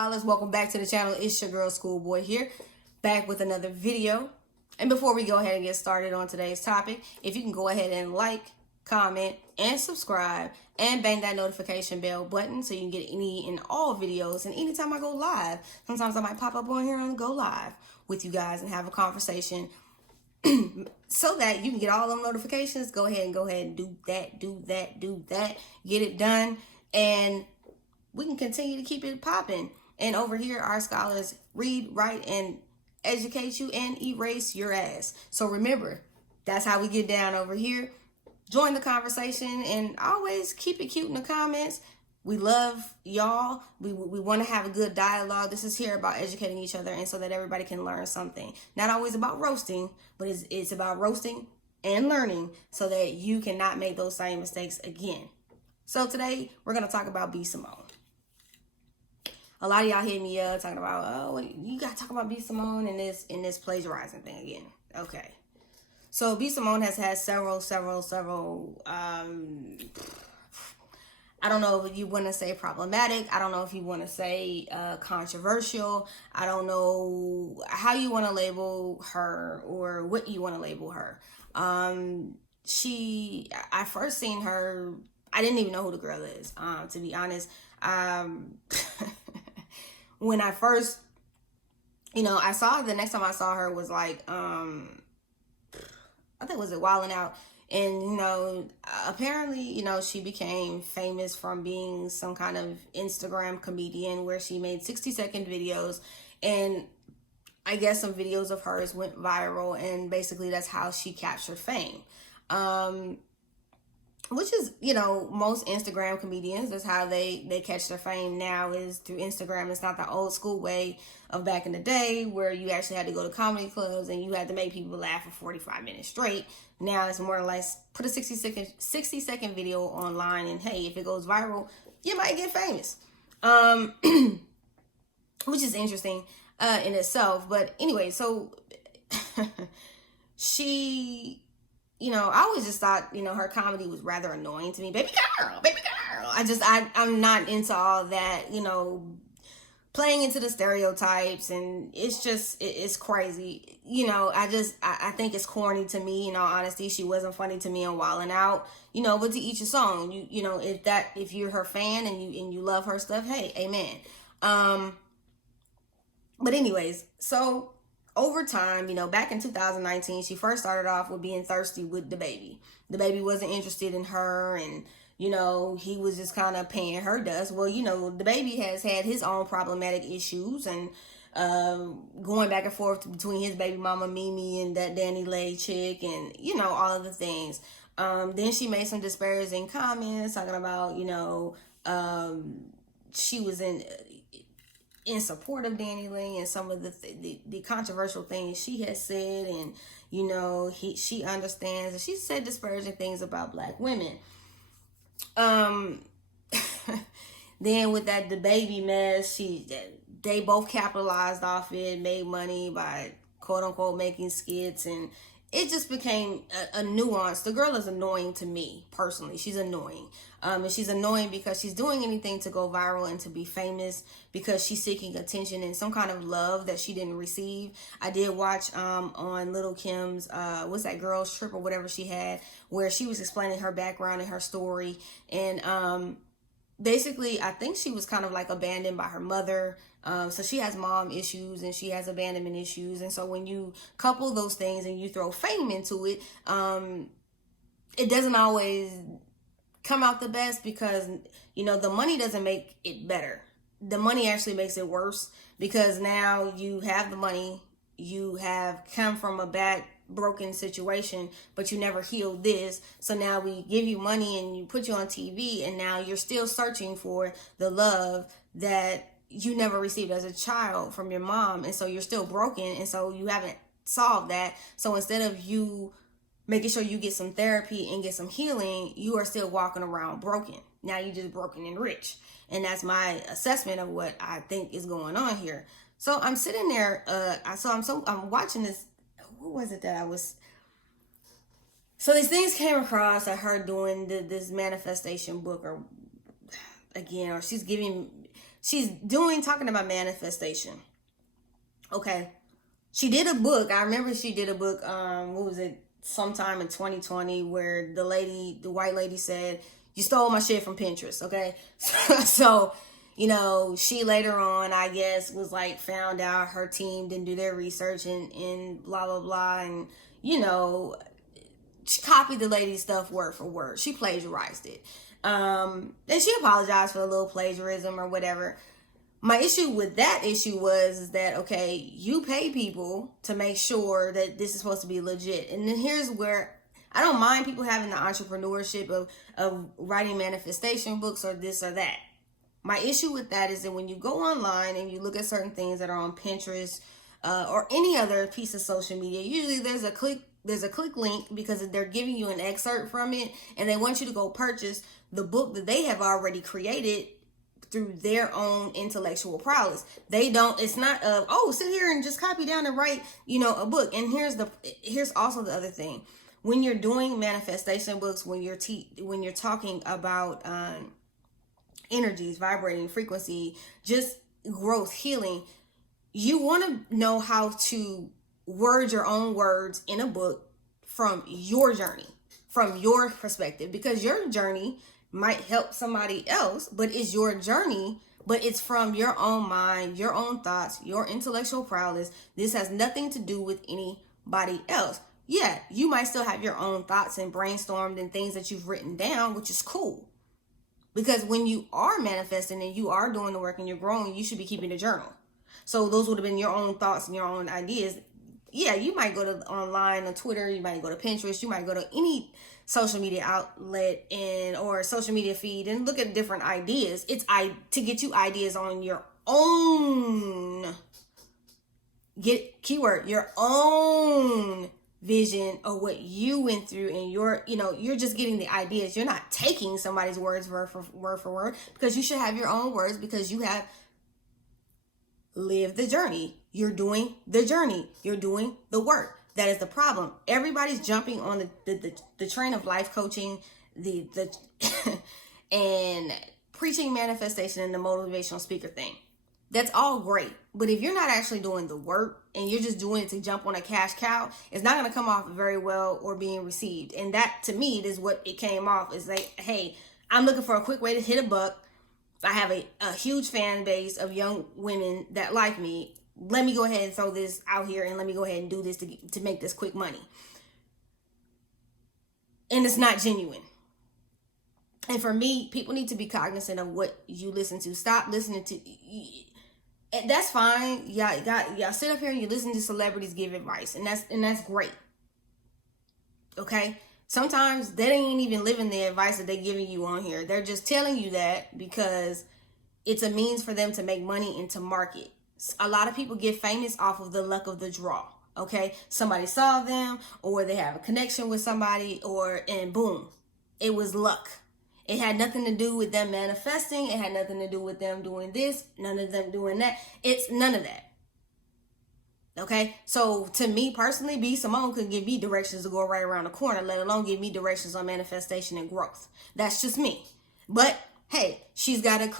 scholars, welcome back to the channel. It's your girl Schoolboy here, back with another video. And before we go ahead and get started on today's topic, if you can go ahead and like, comment, and subscribe, and bang that notification bell button so you can get any and all videos. And anytime I go live, sometimes I might pop up on here and go live with you guys and have a conversation so that you can get all them notifications. Go ahead and do that, get it done, and we can continue to keep it popping. And over here, our scholars read, write, and educate you and erase your ass. So remember, that's how we get down over here. Join the conversation and always keep it cute in the comments. We love y'all. We want to have a good dialogue. This is here about educating each other and so that everybody can learn something. Not always about roasting, but it's about roasting and learning so that you cannot make those same mistakes again. So today, we're going to talk about B.Simone. A lot of y'all hit me up talking about, oh, you got to talk about B.Simone and this plagiarism thing again. Okay. So B.Simone has had several, I don't know if you want to say problematic. I don't know if you want to say controversial. I don't know how you want to label her or what you want to label her. I first seen her, I didn't even know who the girl is, to be honest. When I first, I saw her, the next time I saw her was like, I think it was Wildin' Out. And, apparently, she became famous from being some kind of Instagram comedian where she made 60-second videos. And I guess some videos of hers went viral. And basically that's how she captured fame. Which is, most Instagram comedians, that's how they catch their fame now, is through Instagram. It's not the old school way of back in the day where you actually had to go to comedy clubs and you had to make people laugh for 45 minutes straight. Now it's more or less put a 60-second video online and hey, if it goes viral, you might get famous. Which is interesting in itself. But anyway, so she... I always just thought, her comedy was rather annoying to me. Baby girl. I'm not into all that, playing into the stereotypes, and it's crazy. I think it's corny to me, in all honesty. She wasn't funny to me on Wildin' Out, but to each his own. If you're her fan and you love her stuff, hey, amen. But anyways, so over time, back in 2019, she first started off with being thirsty with the baby. The baby wasn't interested in her, and, he was just kind of paying her dust. Well, the baby has had his own problematic issues and going back and forth between his baby mama, Mimi, and that Danny Lay chick, and, all of the things. Then she made some disparaging comments talking about, she was in support of Danny Lee and some of the controversial things she has said, and she understands, and she said disparaging things about Black women. Then with that the baby mess, they both capitalized off it, made money by quote unquote making skits, and it just became a nuance. The girl is annoying to me personally. She's annoying. And she's annoying because she's doing anything to go viral and to be famous, because she's seeking attention and some kind of love that she didn't receive. I did watch on Little Kim's, what's that, Girls Trip or whatever she had, where she was explaining her background and her story. And basically, I think she was kind of like abandoned by her mother. So she has mom issues and she has abandonment issues. And so when you couple those things and you throw fame into it, it doesn't always come out the best, because, the money doesn't make it better. The money actually makes it worse, because now you have the money, you have come from a bad, broken situation, but you never healed this. So now we give you money and you put you on TV, and now you're still searching for the love that you never received as a child from your mom. And so you're still broken. And so you haven't solved that. So instead of you making sure you get some therapy and get some healing, you are still walking around broken. Now you're just broken and rich. And that's my assessment of what I think is going on here. So I'm sitting there, I'm watching this. What was it that I was? So these things came across of her doing this manifestation book, or she's giving She's talking about manifestation. Okay. She did a book. I remember she did a book, what was it, sometime in 2020, where the white lady said, "You stole my shit from Pinterest." Okay. So, she later on, I guess, was like, found out her team didn't do their research and blah, blah, blah. And, she copied the lady's stuff word for word. She plagiarized it. And she apologized for the little plagiarism or whatever. My issue with that issue was that, okay, you pay people to make sure that this is supposed to be legit. And then here's where I don't mind people having the entrepreneurship of writing manifestation books or this or that. My issue with that is that when you go online and you look at certain things that are on Pinterest or any other piece of social media, usually there's a click link because they're giving you an excerpt from it and they want you to go purchase the book that they have already created through their own intellectual prowess. It's not sit here and just copy down and write, a book. And here's also the other thing. When you're doing manifestation books, when you're talking about energies, vibrating frequency, just growth, healing, you want to know how to word your own words in a book from your journey, from your perspective, because your journey might help somebody else, but it's your journey, but it's from your own mind, your own thoughts, your intellectual prowess. This has nothing to do with anybody else. Yeah, you might still have your own thoughts and brainstormed and things that you've written down, which is cool. Because when you are manifesting and you are doing the work and you're growing, you should be keeping a journal. So those would have been your own thoughts and your own ideas. Yeah, you might go to online on Twitter, you might go to Pinterest, you might go to any social media outlet or social media feed and look at different ideas. It's to get you ideas on your own, your own vision of what you went through, and you're just getting the ideas. You're not taking somebody's words word for word, because you should have your own words, because you have lived the journey. You're doing the journey. You're doing the work. That is the problem. Everybody's jumping on the train of life coaching, and preaching manifestation and the motivational speaker thing. That's all great. But if you're not actually doing the work and you're just doing it to jump on a cash cow, it's not going to come off very well or being received. And that, to me, is what it came off. Is like, hey, I'm looking for a quick way to hit a buck. I have a huge fan base of young women that like me. Let me go ahead and throw this out here and let me go ahead and do this to make this quick money. And it's not genuine. And for me, people need to be cognizant of what you listen to. Stop listening to... That's fine. Y'all sit up here and you listen to celebrities give advice. And that's great. Okay? Sometimes they ain't even living the advice that they're giving you on here. They're just telling you that because it's a means for them to make money and to market. A lot of people get famous off of the luck of the draw. Okay? Somebody saw them, or they have a connection with somebody, and boom, it was luck. It had nothing to do with them manifesting. It had nothing to do with them doing this, none of them doing that. It's none of that. Okay, so to me personally, B.Simone couldn't give me directions to go right around the corner, let alone give me directions on manifestation and growth. That's just me. But hey, she's got a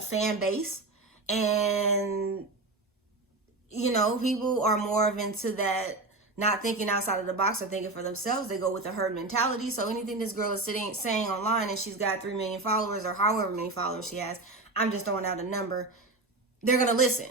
fan base, and people are more of into that, not thinking outside of the box or thinking for themselves. They go with the herd mentality. So anything this girl is saying online, and she's got 3 million followers or however many followers she has, I'm just throwing out a number, they're gonna listen.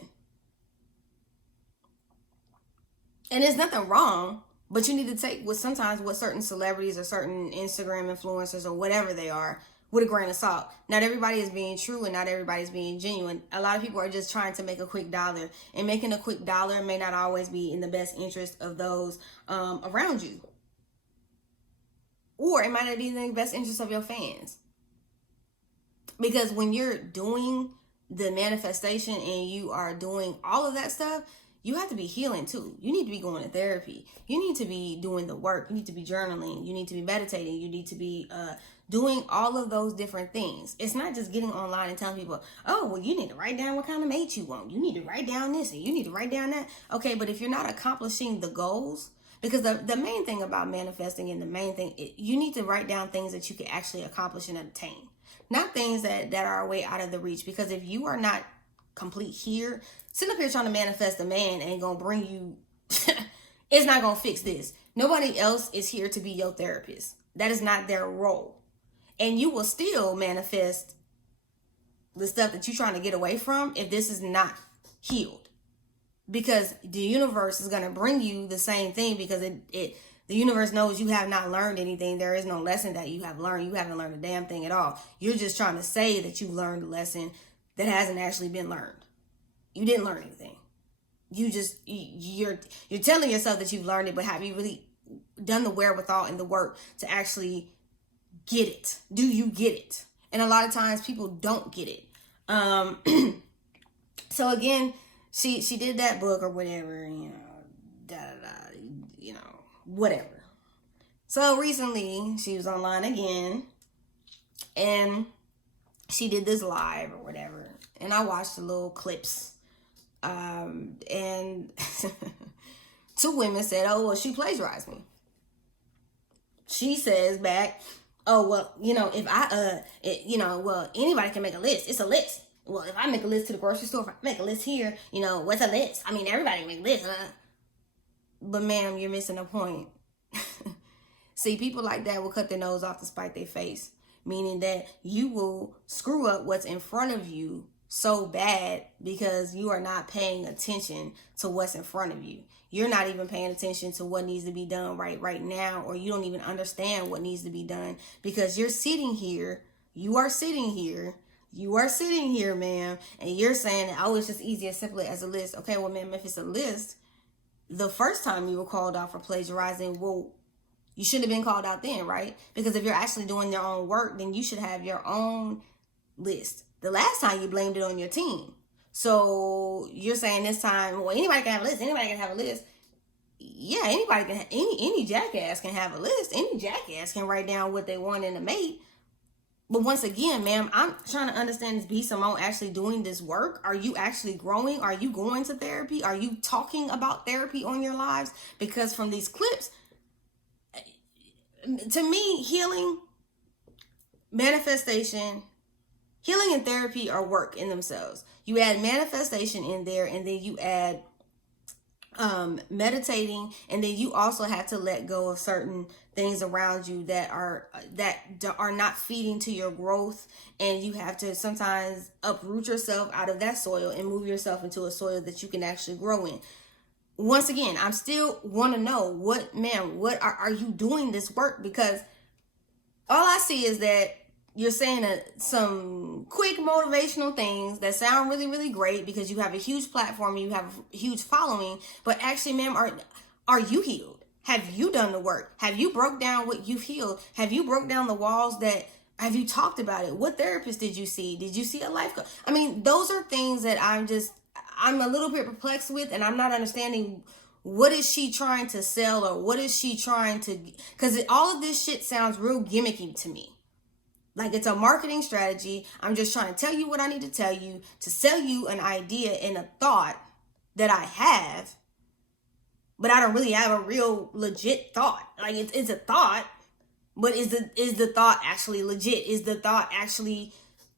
And there's nothing wrong, but you need to take what certain celebrities or certain Instagram influencers or whatever they are with a grain of salt. Not everybody is being true and not everybody is being genuine. A lot of people are just trying to make a quick dollar, and making a quick dollar may not always be in the best interest of those around you. Or it might not be in the best interest of your fans. Because when you're doing the manifestation and you are doing all of that stuff, you have to be healing too. You need to be going to therapy. You need to be doing the work. You need to be journaling. You need to be meditating. You need to be doing all of those different things. It's not just getting online and telling people, oh, well, you need to write down what kind of mate you want. You need to write down this and you need to write down that. Okay, but if you're not accomplishing the goals, because the main thing about manifesting, and the main thing, you need to write down things that you can actually accomplish and attain. not things that are way out of the reach. Because if you are not complete here, sitting up here trying to manifest a man ain't gonna bring you. It's not gonna fix this. Nobody else is here to be your therapist. That is not their role. And you will still manifest the stuff that you're trying to get away from if this is not healed. Because the universe is gonna bring you the same thing, because the universe knows you have not learned anything. There is no lesson that you have learned. You haven't learned a damn thing at all. You're just trying to say that you learned a lesson that hasn't actually been learned. You didn't learn anything. You're telling yourself that you've learned it, but have you really done the wherewithal and the work to actually get it? Do you get it? And a lot of times people don't get it. So again, she did that book or whatever, whatever. So recently she was online again, and she did this live or whatever, and I watched the little clips. And two women said, "Oh, well, she plagiarized me." She says back, "Oh, well, if I, well, anybody can make a list. It's a list. Well, if I make a list to the grocery store, if I make a list here, what's a list? I mean, everybody can make a list." But ma'am, you're missing a point. See, people like that will cut their nose off to spite their face, meaning that you will screw up what's in front of you so bad because you are not paying attention to what's in front of you. You're not even paying attention to what needs to be done right now, or you don't even understand what needs to be done, because you're sitting here, ma'am, and you're saying, "Oh, it's just easy as simply as a list." Okay, well, ma'am, if it's a list, the first time you were called out for plagiarizing, well, you shouldn't have been called out then, right? Because if you're actually doing your own work, then you should have your own list. The last time you blamed it on your team. So you're saying this time, well, anybody can have a list. Anybody can have a list. Yeah, anybody can. Any jackass can have a list. Any jackass can write down what they want in a mate. But once again, ma'am, I'm trying to understand, is B.Simone actually doing this work? Are you actually growing? Are you going to therapy? Are you talking about therapy on your lives? Because from these clips, to me, healing, manifestation, healing and therapy are work in themselves. You add manifestation in there, and then you add meditating, and then you also have to let go of certain things around you that are not feeding to your growth, and you have to sometimes uproot yourself out of that soil and move yourself into a soil that you can actually grow in. Once again, I'm still want to know, what are you doing this work? Because all I see is that you're saying some quick motivational things that sound really, really great because you have a huge platform, you have a huge following. But actually, ma'am, are you healed? Have you done the work? Have you broke down what you've healed? Have you broke down the walls have you talked about it? What therapist did you see? Did you see a life coach? I mean, those are things that I'm a little bit perplexed with, and I'm not understanding, what is she trying to sell, or what is she trying to, because all of this shit sounds real gimmicky to me. Like it's a marketing strategy. I'm just trying to tell you what I need to tell you, to sell you an idea and a thought that I have, but I don't really have a real legit thought. Like it's a thought, but is the thought actually legit? Is the thought actually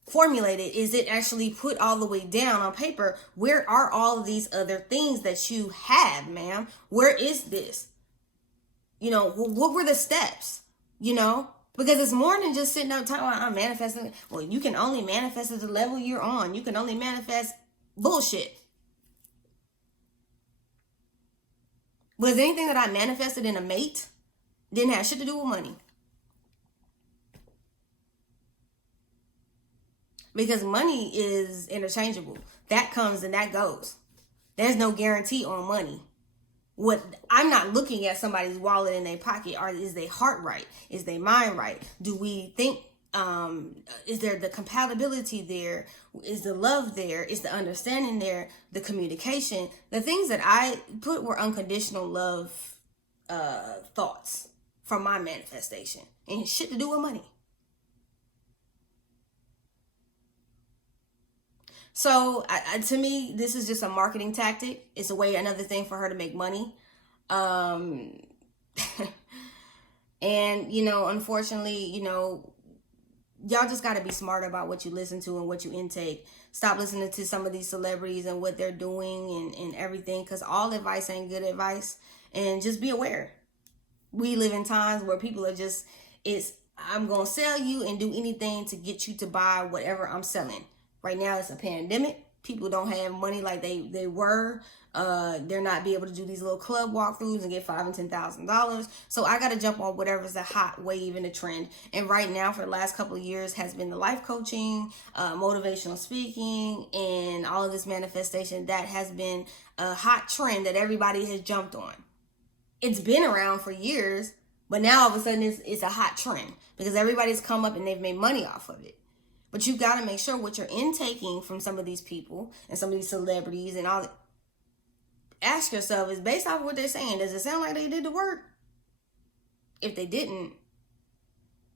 formulated? Is it actually put all the way down on paper? Where are all of these other things that you have, ma'am? Where is this? What were the steps? Because it's more than just sitting up talking about, I'm manifesting. Well, you can only manifest at the level you're on. You can only manifest bullshit. Was anything that I manifested in a mate didn't have shit to do with money? Because money is interchangeable. That comes and that goes. There's no guarantee on money. What I'm not looking at somebody's wallet in their pocket, is their heart right? Is their mind right? Do we think, is there the compatibility there? Is the love there? Is the understanding there? The communication? The things that I put were unconditional love thoughts from my manifestation, and shit to do with money. So to me, this is just a marketing tactic. It's another thing for her to make money. And, unfortunately, y'all just got to be smarter about what you listen to and what you intake. Stop listening to some of these celebrities and what they're doing and everything, because all advice ain't good advice. And just be aware. We live in times where people are just, I'm going to sell you and do anything to get you to buy whatever I'm selling. Right now it's a pandemic. People don't have money like they were. They're not be able to do these little club walkthroughs and get $5,000 and $10,000. So I got to jump on whatever's a hot wave in the trend. And right now, for the last couple of years, has been the life coaching, motivational speaking, and all of this manifestation. That has been a hot trend that everybody has jumped on. It's been around for years, but now all of a sudden it's a hot trend because everybody's come up and they've made money off of it. But you got to make sure what you're intaking from some of these people and some of these celebrities and all. Ask yourself, is based off what they're saying, does it sound like they did the work? If they didn't,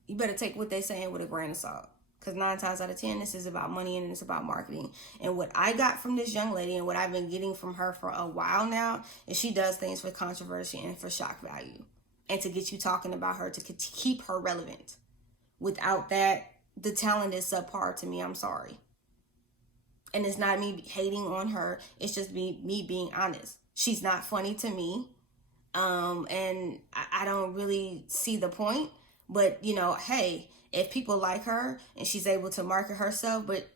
you better take what they're saying with a grain of salt. Because 9 times out of 10, this is about money and it's about marketing. And what I got from this young lady and what I've been getting from her for a while now is she does things for controversy and for shock value. And to get you talking about her, to keep her relevant. Without that, the talent is subpar to me. I'm sorry. And it's not me hating on her. It's just me being honest. She's not funny to me. And I don't really see the point. But, hey, if people like her and she's able to market herself, but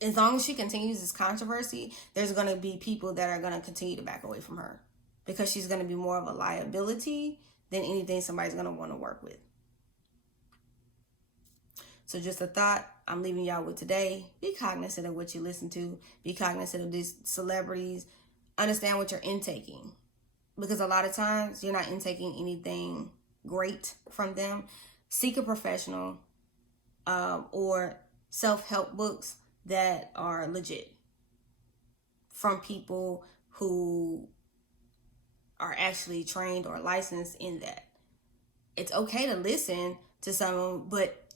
as long as she continues this controversy, there's going to be people that are going to continue to back away from her because she's going to be more of a liability than anything somebody's going to want to work with. So just a thought I'm leaving y'all with today. Be cognizant of what you listen to. Be cognizant of these celebrities. Understand what you're intaking. Because a lot of times you're not intaking anything great from them. Seek a professional or self-help books that are legit from people who are actually trained or licensed in that. It's okay to listen to someone, but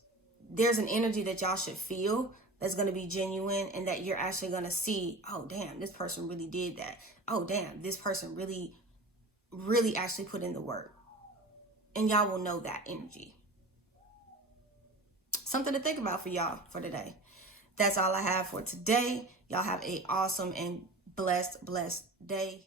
there's an energy that y'all should feel that's going to be genuine and that you're actually going to see, oh, damn, this person really did that. Oh, damn, this person really, really actually put in the work. And y'all will know that energy. Something to think about for y'all for today. That's all I have for today. Y'all have an awesome and blessed day.